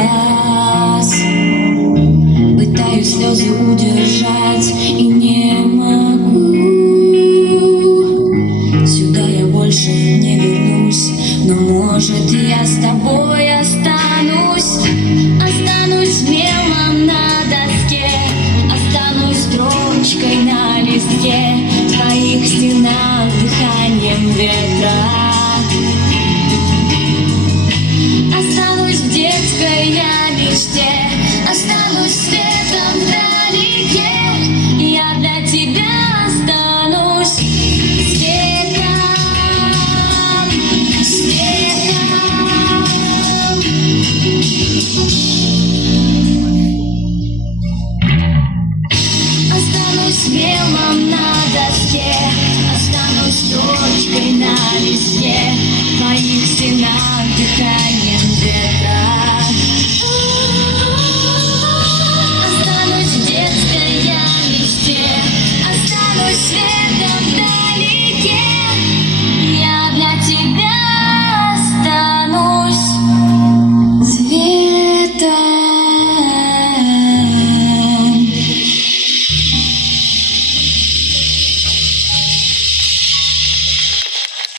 глаз. Пытаюсь слезы удержать и не могу. Сюда я больше не вернусь, но может я с тобой останусь. Останусь мелом на доске, останусь строчкой на листке, в твоих стенах дыханием ветра. Останусь в детской я мечте, останусь